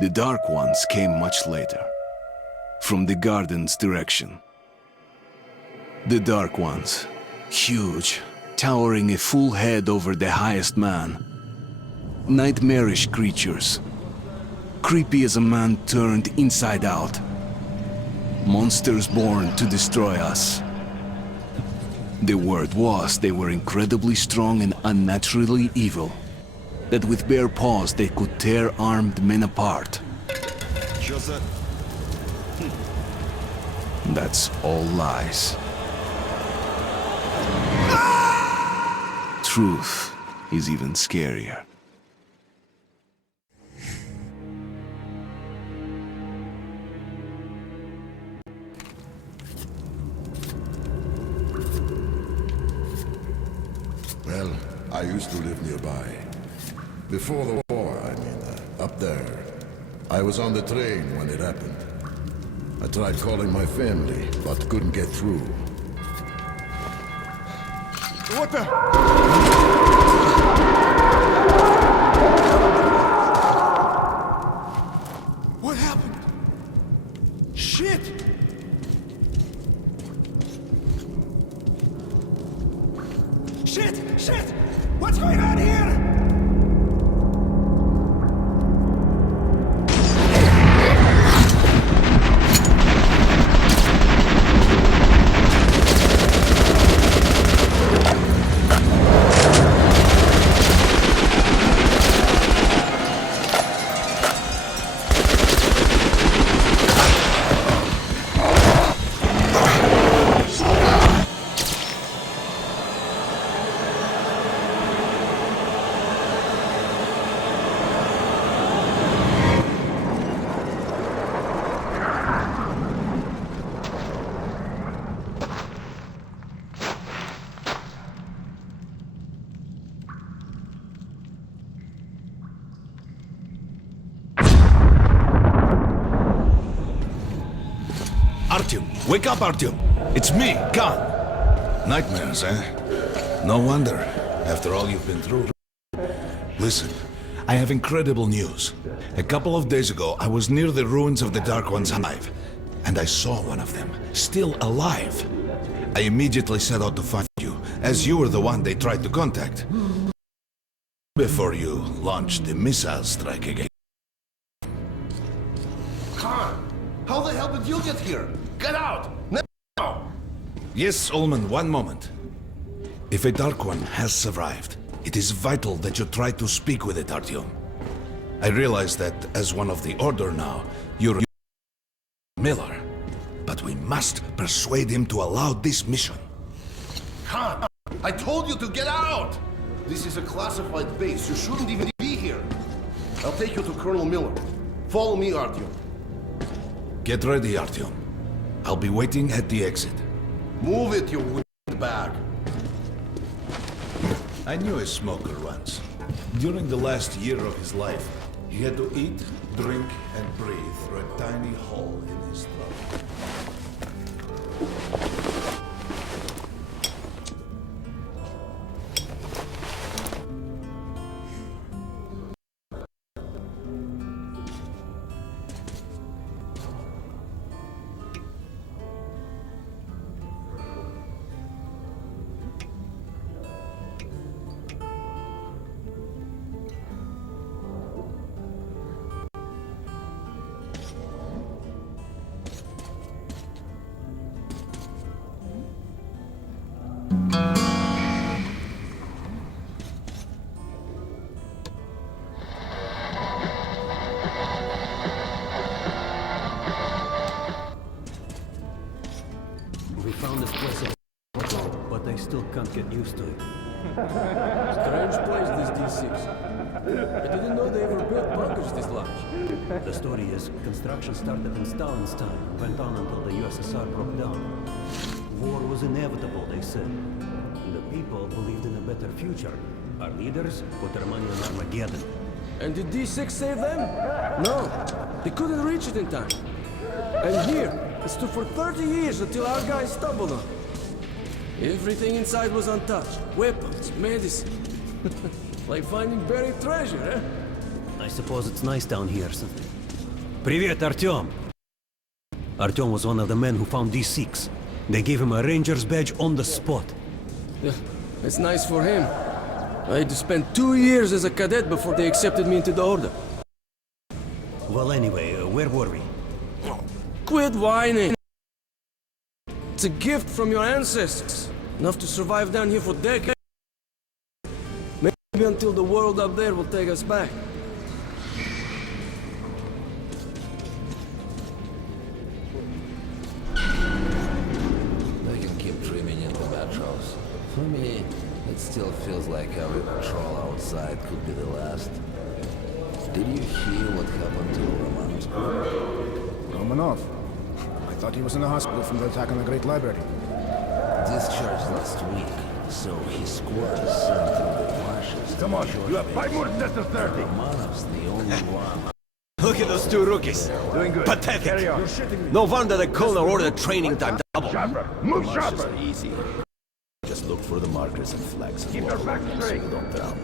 The Dark Ones came much later, from the garden's direction. The Dark Ones, huge, towering a full head over the highest man. Nightmarish creatures, creepy as a man turned inside out. Monsters born to destroy us. The word was they were incredibly strong and unnaturally evil. That with bare paws they could tear armed men apart. That's all lies. Truth is even scarier. Well, I used to live nearby. Before the war, I mean, up there. I was on the train when it happened. I tried calling my family, but couldn't get through. What the? What happened? Shit! Shit! Shit! What's going on here? Artyom, wake up, Artyom! It's me, Khan! Nightmares, eh? No wonder, after all you've been through. Listen, I have incredible news. A couple of days ago, I was near the ruins of the Dark One's hive, and I saw one of them, still alive. I immediately set out to find you, as you were the one they tried to contact. Before you launched the missile strike again. Khan, how the hell did you get here? Get out! Now! Yes, Ullman, one moment. If a Dark One has survived, it is vital that you try to speak with it, Artyom. I realize that, as one of the Order now, you're Miller. But we must persuade him to allow this mission. Khan, I told you to get out! This is a classified base. You shouldn't even be here. I'll take you to Colonel Miller. Follow me, Artyom. Get ready, Artyom. I'll be waiting at the exit. Move it, you bag. I knew a smoker once. During the last year of his life, he had to eat, drink, and breathe through a tiny hole in his throat. We found this place a while ago, but I still can't get used to it. Strange place, this D6. I didn't know they ever built bunkers this large. The story is, construction started in Stalin's time, went on until the USSR broke down. War was inevitable, they said. The people believed in a better future. Our leaders put their money on Armageddon. And did D6 save them? No, they couldn't reach it in time. And here, it stood for 30 years until our guys stumbled on it. Everything inside was untouched. Weapons, medicine. Like finding buried treasure, eh? I suppose it's nice down here, so... Привет, Artyom! Artyom was one of the men who found D6. They gave him a ranger's badge on the spot. Yeah, it's nice for him. I had to spend 2 years as a cadet before they accepted me into the order. Well, anyway, where were we? Quit whining! It's a gift from your ancestors. Enough to survive down here for decades. Maybe until the world up there will take us back. They can keep dreaming in the metros. For me, it still feels like every patrol outside could be the last. Did you hear what happened to Romanov's group? Romanov? I thought he was in the hospital from the attack on the Great Library. Discharged last week, so his squad is sent through the marshes. Come on, you have 5 more steps to 30. Romanov's the only one. Look at those two rookies. Doing good. Pathetic. Carry on. No wonder the colonel ordered training time double. Sharper. Move Marshes sharper. are easy. Just look for the markers and flags. Keep your back straight. So you don't drown.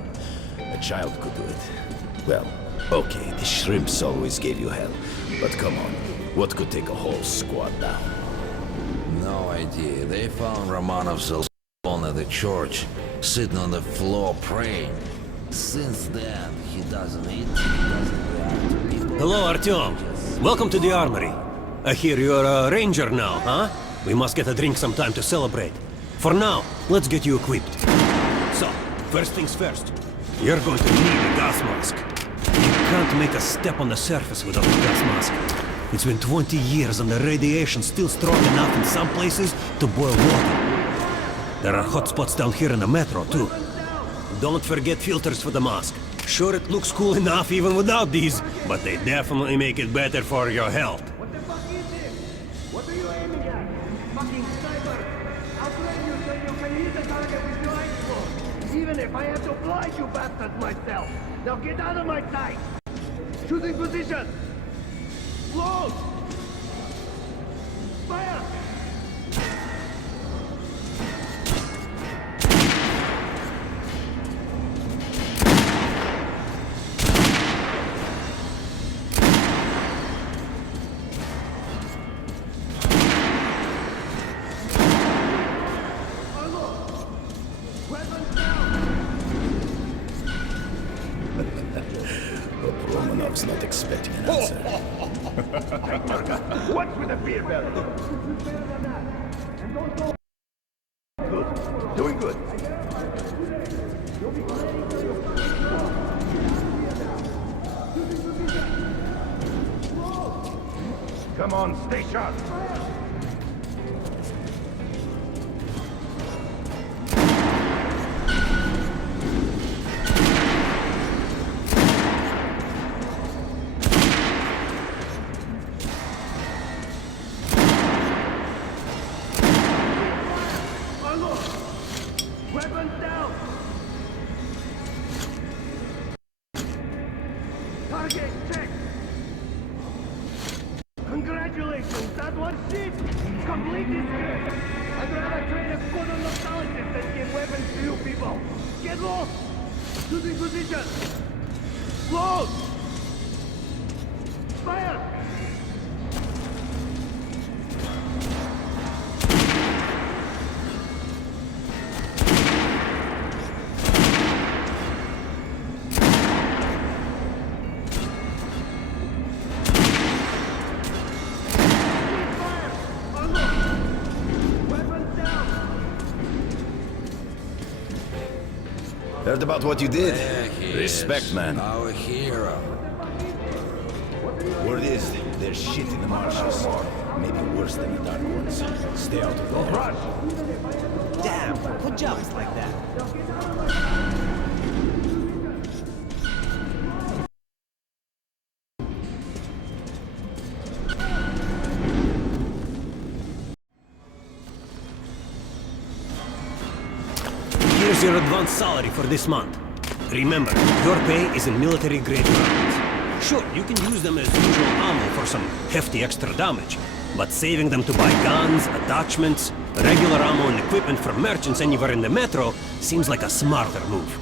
A child could do it. Well, okay, the shrimps always gave you hell. But come on, what could take a whole squad down? No idea. They found Romanov's alone at the church, sitting on the floor praying. Since then, he doesn't eat, he doesn't react to people. Hello, Artyom. Welcome to the armory. I hear you're a ranger now, huh? We must get a drink sometime to celebrate. For now, let's get you equipped. So, first things first. You're going to need a gas mask. You can't make a step on the surface without a gas mask. It's been 20 years and the radiation's still strong enough in some places to boil water. There are hot spots down here in the metro, too. Don't forget filters for the mask. Sure, it looks cool enough even without these, but they definitely make it better for your health. What the fuck is this? What are you aiming at? Fucking sniper! I'll blame you so you can hit the target with your eyes closed. Even if I have to blind you bastards myself. Now get out of my sight! Shooting position! Load! Fire! But Romanov's not expecting an answer. What's with the beer belly? Good. Doing good. Come on, stay sharp. Weapons down! Target check! Congratulations, that was shit! Completely scared! I'd rather train a squad of nostalgists than give weapons to you people! Get lost! Shooting position! Load! Fire! Heard about what you did? There he Respect, is, man. Our hero. Word is, there's shit in the marshes. Maybe worse than the Dark Ones. Stay out of there. Run! Damn, what job is like that? Here's your advance salary for this month. Remember, your pay is in military-grade rounds. Sure, you can use them as usual ammo for some hefty extra damage, but saving them to buy guns, attachments, regular ammo and equipment from merchants anywhere in the metro seems like a smarter move.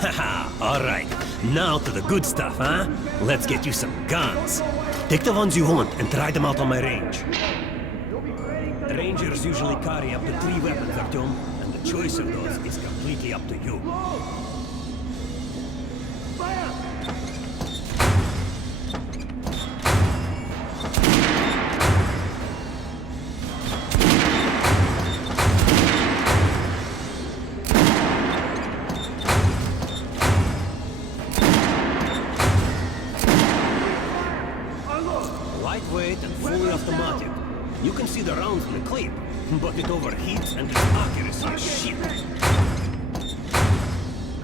Haha, alright. Now to the good stuff, huh? Let's get you some guns. Take the ones you want and try them out on my range. Rangers usually carry up to 3 weapons, Artyom, and the choice of those is completely up to you. Lightweight and fully automatic. You can see the rounds in the clip, but it overheats and its accuracy is shit.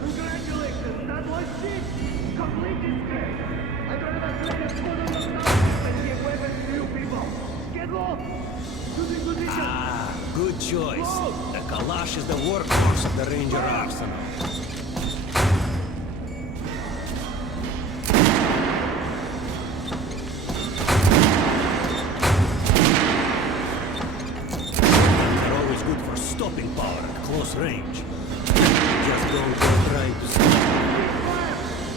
Congratulations, that was it! Complete escape! I'd rather trade a ton of nonsense than give weapons to you people! Get low! To the position! Ah, good choice. The Kalash is the workhorse of the Ranger arsenal. Stopping power at close range. Just don't go trying to stop.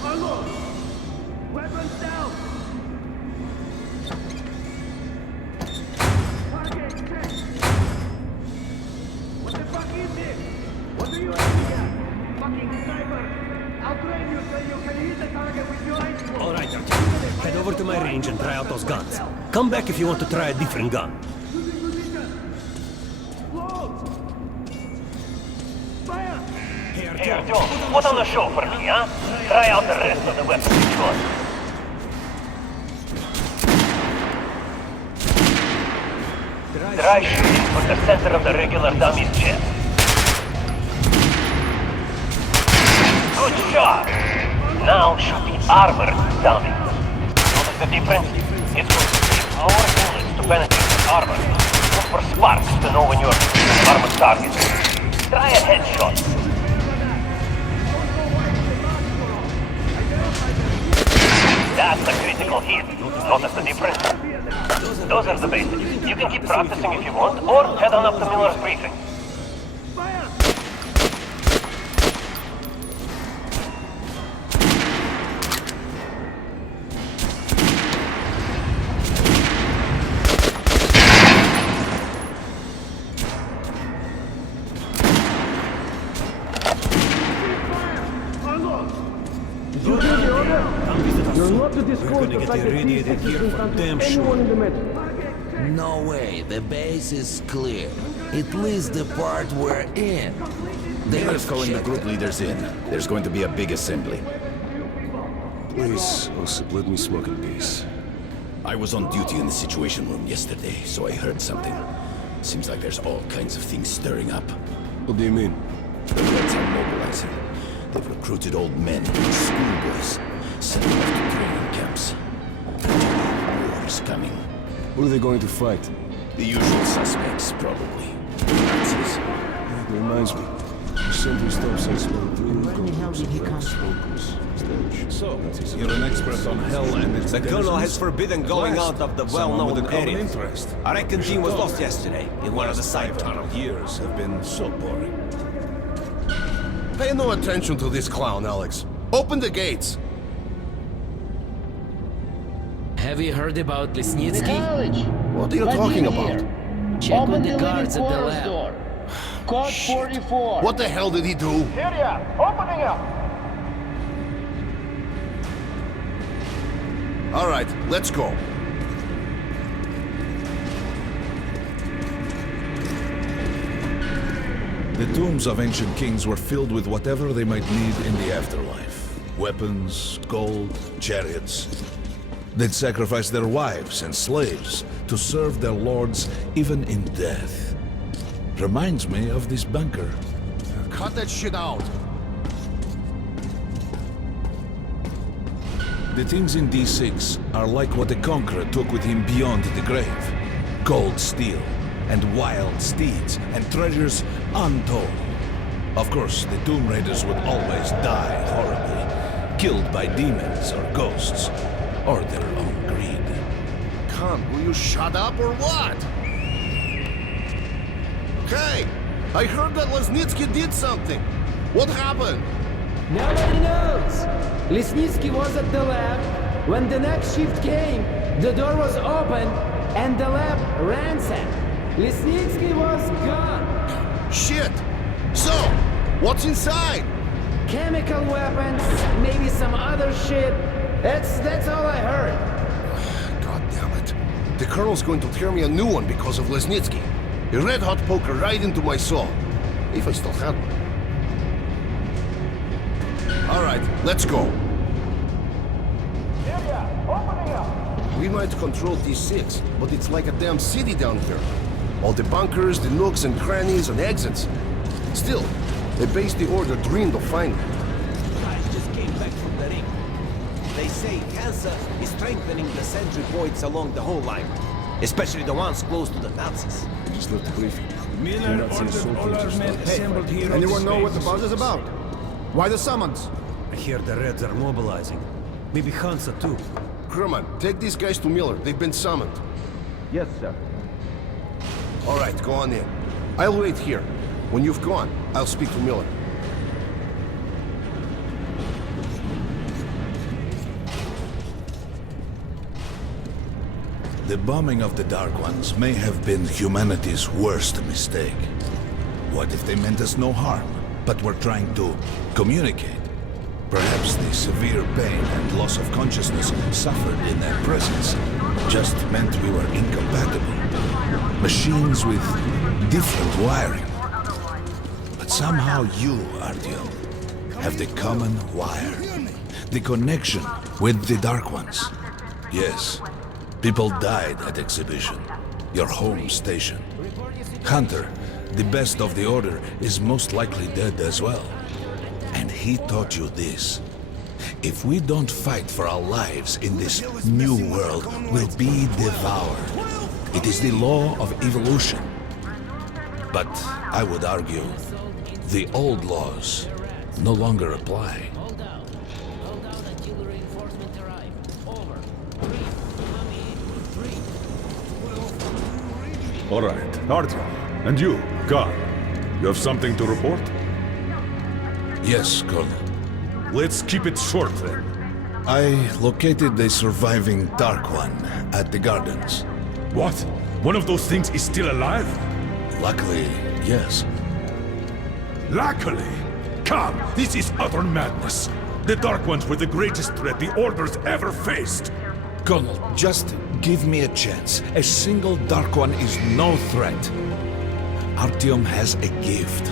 Unload! Weapons down! Target check! What the fuck is this? What are you aiming at? Fucking sniper! I'll train you so you can hit the target with your eyes closed. Alright, Artyom. Head over to my range and try out those guns. Come back if you want to try a different gun. Hey, Artyom, put on the show for me, huh? Try out the rest of the weapons you got. Try shooting for the center of the regular dummy's chest. Good shot! Now shoot the armored dummy. Notice the difference? It's going to take more bullets to penetrate the armor. Look for sparks to know when you're an armored target. Try a headshot. That's a critical hit. Notice the difference? Those are the basics. You can keep practicing if you want, or head on up to Miller's briefing. You're not to disclose We're the gonna fact get that irradiated these here systems for can damn anyone sure. in the metro. No way, the base is clear. At least the part we're in. Miller's calling the group leaders in. There's going to be a big assembly. Please, Osip, let me smoke in peace. I was on duty in the Situation Room yesterday, so I heard something. Seems like there's all kinds of things stirring up. What do you mean? The Reds are mobilizing. They've recruited old men, schoolboys, sent them off to training camps. War is coming. Who are they going to fight? The usual suspects, probably. Nazis. That reminds me. The sentry stop says about 3 groups of French locals. So, you're an expert on hell and its The Colonel has denizens? forbidden going out of the Someone with well-known a common areas. interest. I reckon Jean was lost yesterday in one of the side tunnels. Years have been so boring. Pay no attention to this clown, Alex. Open the gates. Have you heard about Lesnitsky? What are you talking about? Check with the guards at the lab. Code 44. What the hell did he do? Here ya! Opening up! All right, let's go. The tombs of ancient kings were filled with whatever they might need in the afterlife. Weapons, gold, chariots. They'd sacrifice their wives and slaves to serve their lords even in death. Reminds me of this bunker. Cut that shit out. The things in D6 are like what the Conqueror took with him beyond the grave. Gold steel, and wild steeds, and treasures untold. Of course, the Tomb Raiders would always die horribly, killed by demons or ghosts, or their own greed. Khan, will you shut up or what? Hey, I heard that Lesnitsky did something. What happened? Nobody knows. Lesnitsky was at the lab. When the next shift came, the door was open and the lab ransacked. Lesnitsky was gone. Shit! So, what's inside? Chemical weapons, maybe some other shit. That's all I heard. God damn it. The Colonel's going to tear me a new one because of Lesnitsky. A red-hot poker right into my soul. If I still had one. All right, let's go. We might control D6, but it's like a damn city down here. All the bunkers, the nooks and crannies and exits. Still, the base the Order dreamed of finding. Guys just came back from the ring. They say cancer is strengthening the sentry points along the whole line, especially the ones close to the Nazis. Just left the briefing. Miller ordered all our men assembled here. Anyone know what the buzz is about? Why the summons? I hear the Reds are mobilizing. Maybe Hansa too. Herman, take these guys to Miller. They've been summoned. Yes, sir. All right, go on in. I'll wait here. When you've gone, I'll speak to Miller. The bombing of the Dark Ones may have been humanity's worst mistake. What if they meant us no harm, but were trying to communicate? Perhaps the severe pain and loss of consciousness suffered in their presence just meant we were incompatible. Machines with different wiring. But somehow you, Artyom, have the common wire. The connection with the Dark Ones. Yes, people died at Exhibition, your home station. Hunter, the best of the Order, is most likely dead as well. And he taught you this. If we don't fight for our lives in this new world, we'll be devoured. It is the law of evolution. But I would argue, the old laws no longer apply. Hold out until the reinforcements arrive. Over. All right, Artyom. And you, Khan. You have something to report? Yes, Colonel. Let's keep it short then. I located the surviving Dark One at the gardens. What? One of those things is still alive? Luckily, yes. Luckily! Come, this is utter madness. The Dark Ones were the greatest threat the Order's ever faced. Colonel, just give me a chance. A single Dark One is no threat. Artyom has a gift.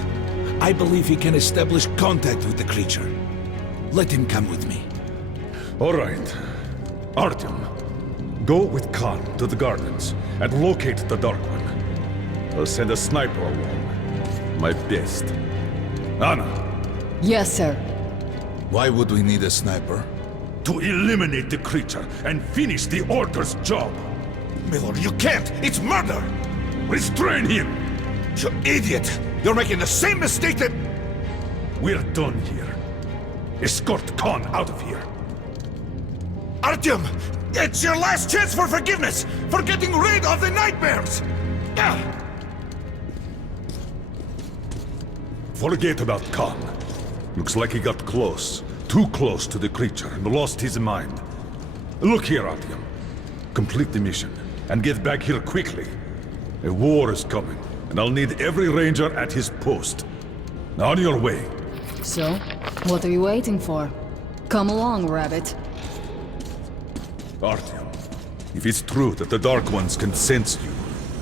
I believe he can establish contact with the creature. Let him come with me. All right. Artyom, go with Khan to the gardens and locate the Dark One. I'll send a sniper along. My best. Anna. Yes, sir. Why would we need a sniper? To eliminate the creature and finish the Order's job. Miller, you can't! It's murder! Restrain him! You idiot! You're making the same mistake that... We're done here. Escort Khan out of here. Artyom! It's your last chance for forgiveness! For getting rid of the nightmares! Forget about Khan. Looks like he got close. Too close to the creature and lost his mind. Look here, Artyom. Complete the mission and get back here quickly. A war is coming, and I'll need every ranger at his post. On your way. So, what are you waiting for? Come along, Rabbit. Artyom, if it's true that the Dark Ones can sense you,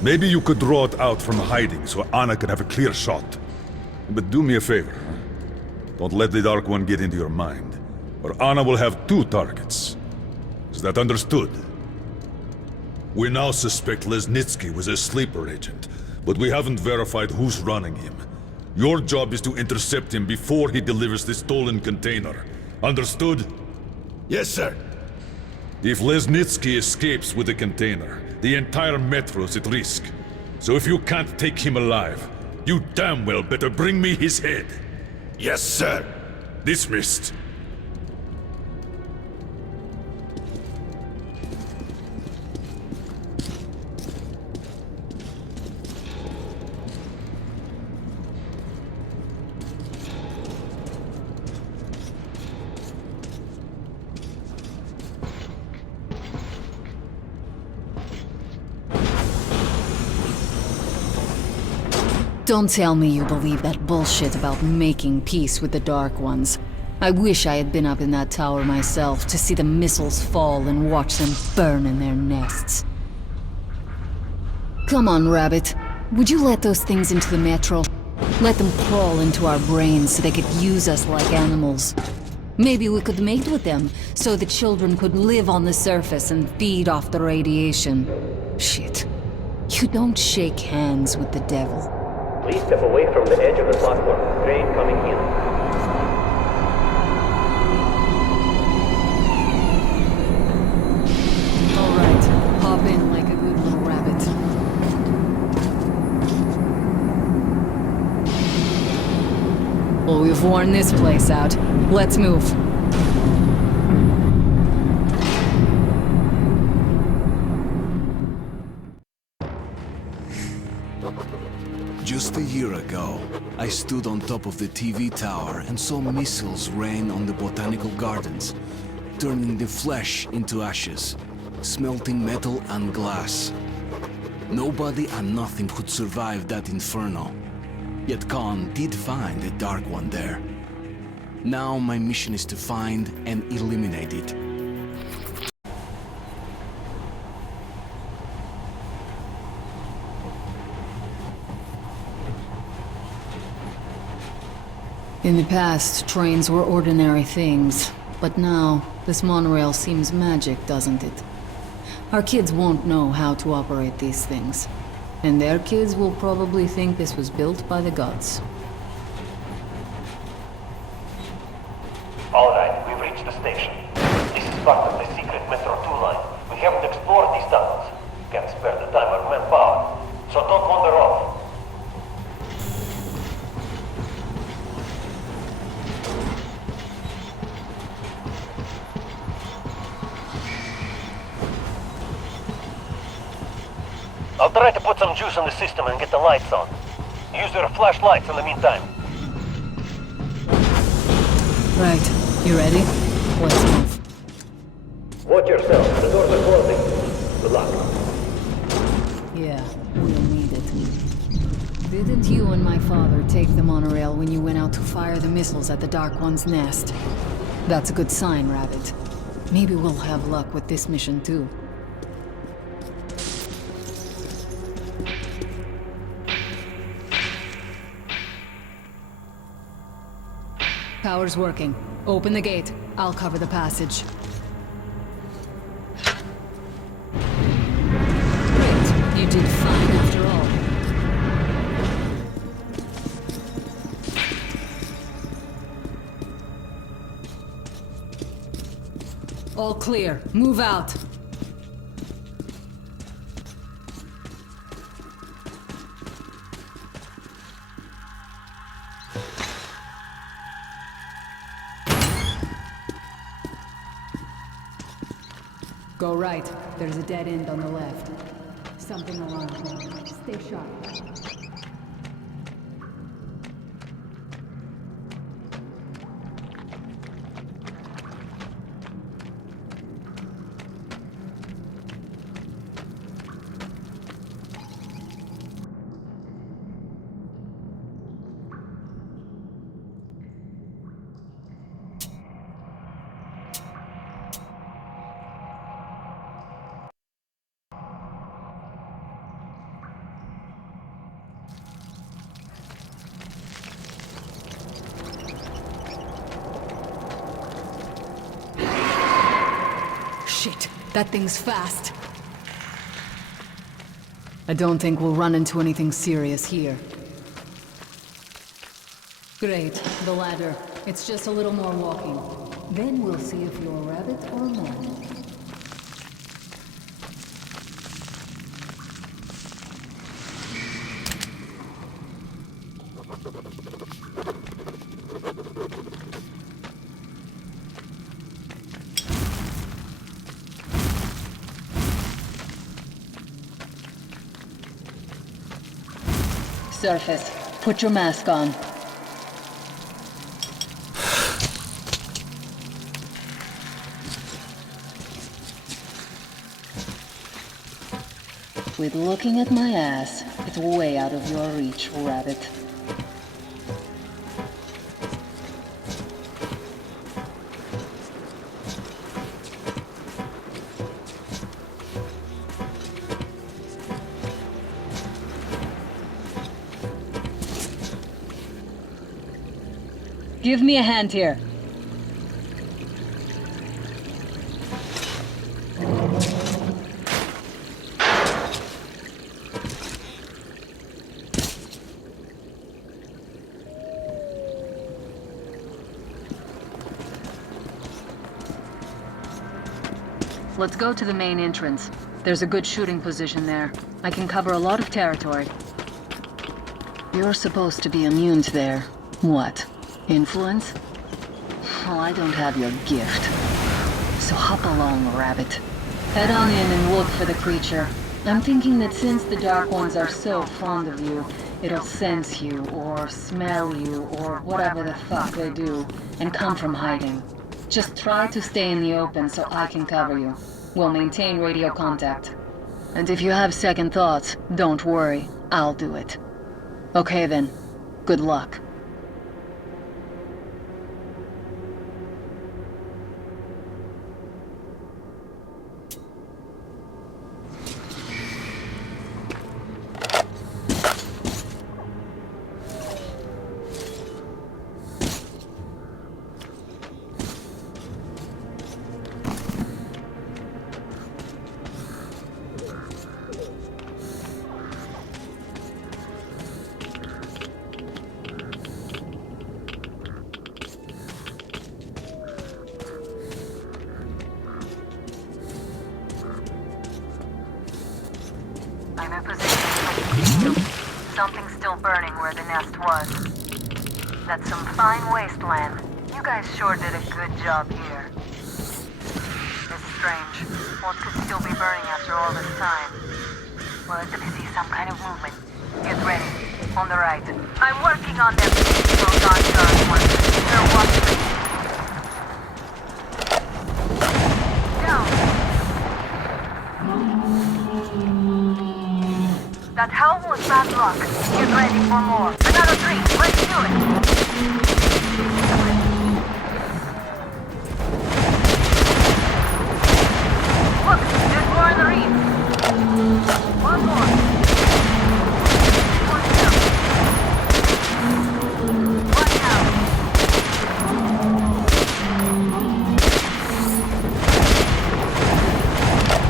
maybe you could draw it out from hiding so Anna can have a clear shot. But do me a favor, huh? Don't let the Dark One get into your mind. or Anna will have 2 targets. Is that understood? We now suspect Lesnitsky was a sleeper agent, but we haven't verified who's running him. Your job is to intercept him before he delivers the stolen container. Understood? Yes, sir. If Lesnitsky escapes with the container, the entire metro's at risk. So if you can't take him alive, you damn well better bring me his head. Yes, sir. Dismissed. Don't tell me you believe that bullshit about making peace with the Dark Ones. I wish I had been up in that tower myself to see the missiles fall and watch them burn in their nests. Come on, Rabbit. Would you let those things into the metro? Let them crawl into our brains so they could use us like animals. Maybe we could mate with them, so the children could live on the surface and feed off the radiation. Shit. You don't shake hands with the devil. Please step away from the edge of the platform. Train coming in. Alright, hop in like a good little rabbit. Well, we've worn this place out. Let's move. Just a year ago, I stood on top of the TV tower and saw missiles rain on the botanical gardens, turning the flesh into ashes, smelting metal and glass. Nobody and nothing could survive that inferno. Yet Khan did find a Dark One there. Now my mission is to find and eliminate it. In the past, trains were ordinary things, but now, this monorail seems magic, doesn't it? Our kids won't know how to operate these things, and their kids will probably think this was built by the gods. All right, we've reached the station. This is part of the secret Metro 2 line. We haven't explored these tunnels. Can't spare the time or manpower, so don't wander off. I'll try to put some juice on the system and get the lights on. Use your flashlights in the meantime. Right, you ready? Let's move. Watch yourself, the doors are closing. Good luck. Yeah, we'll need it. Didn't you and my father take the monorail when you went out to fire the missiles at the Dark One's nest? That's a good sign, Rabbit. Maybe we'll have luck with this mission too. Power's working. Open the gate. I'll cover the passage. Great. You did fine after all. All clear. Move out. Go right. There's a dead end on the left. Something alarmed me. Stay sharp. That thing's fast. I don't think we'll run into anything serious here. Great, the ladder. It's just a little more walking. Then we'll see if you're a rabbit or a man. Surface. Put your mask on. With looking at my ass, it's way out of your reach, rabbit. Give me a hand here. Let's go to the main entrance. There's a good shooting position there. I can cover a lot of territory. You're supposed to be immune to their... what? Influence? Well, I don't have your gift. So hop along, rabbit. Head on in and look for the creature. I'm thinking that since the Dark Ones are so fond of you, it'll sense you, or smell you, or whatever the fuck they do, and come from hiding. Just try to stay in the open so I can cover you. We'll maintain radio contact. And if you have second thoughts, don't worry, I'll do it. Okay then, good luck. I'm in position. Something's still burning where the nest was. That's some fine wasteland. You guys sure did a good job here. It's strange. What could still be burning after all this time? Well, it's to see some kind of movement. Get ready. On the right. I'm working on them. Those aren't dark ones. They're watching. Down. That hell was bad luck. Get ready for more. Another 3. Let's do it. Look, there's more in the reef. One more. One down. Watch out.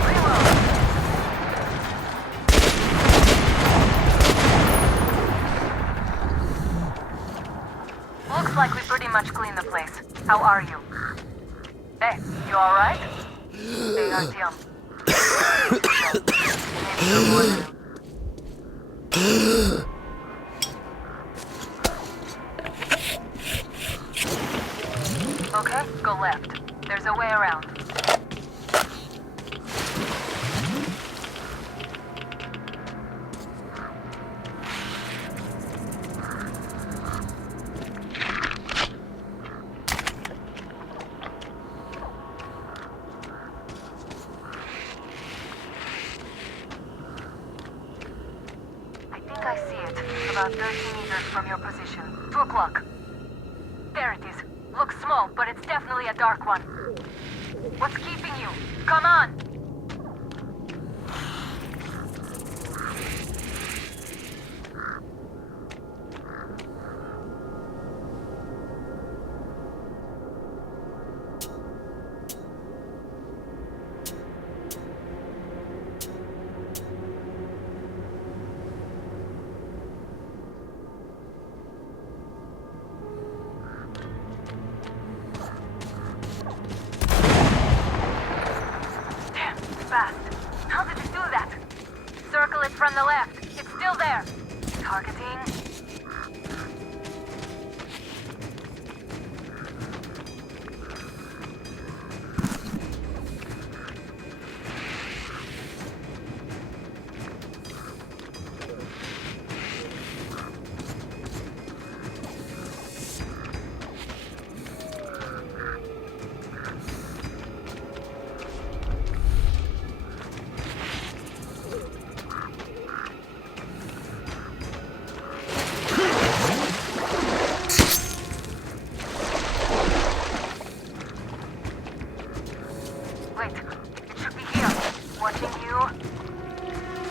Reload. Looks like we pretty much cleaned the place. How are you? Hey, you alright? Hey, Artyom. Okay, go left. There's a way around. I see it. About 30 meters from your position. 2 o'clock. There it is. Looks small, but it's definitely a dark one. What's keeping you? Come on! fast. How did it do that? Circle it from the left. It's still there. Targeting. Wait, it should be here. Watching you.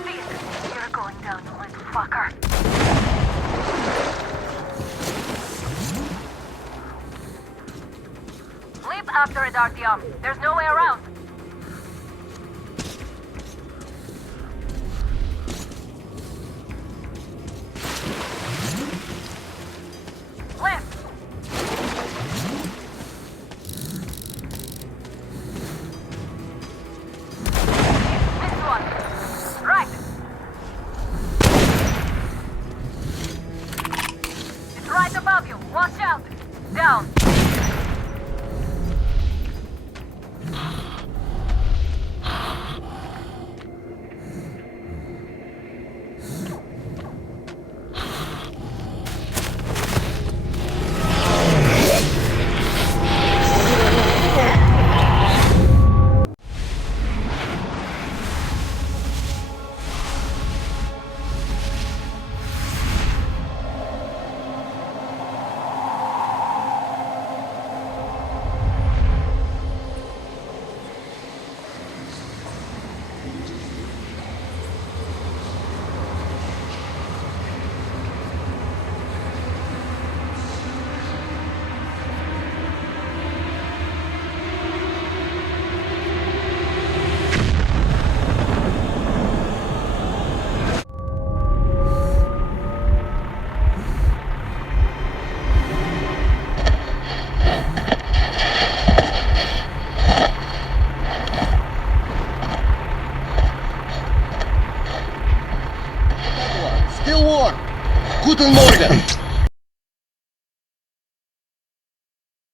See it. You're going down, you little fucker. Leap after it, Artyom. There's no way around.